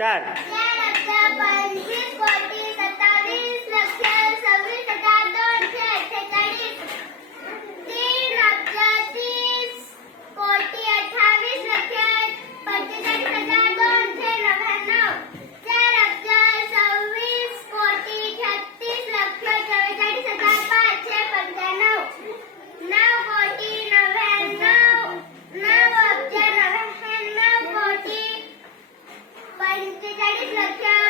চার 一加一等于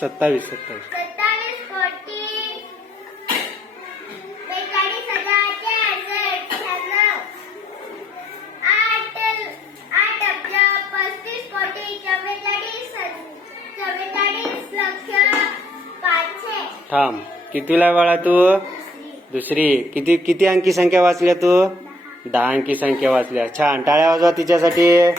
सत्तावीस सत्तावीस. थांब. कितीला बाळा तू? दुसरी. किती किती अंकी संख्या वाचल्या तू? दहा अंकी संख्या वाचल्या. छान. टाळ्या वाजवा तिच्यासाठी.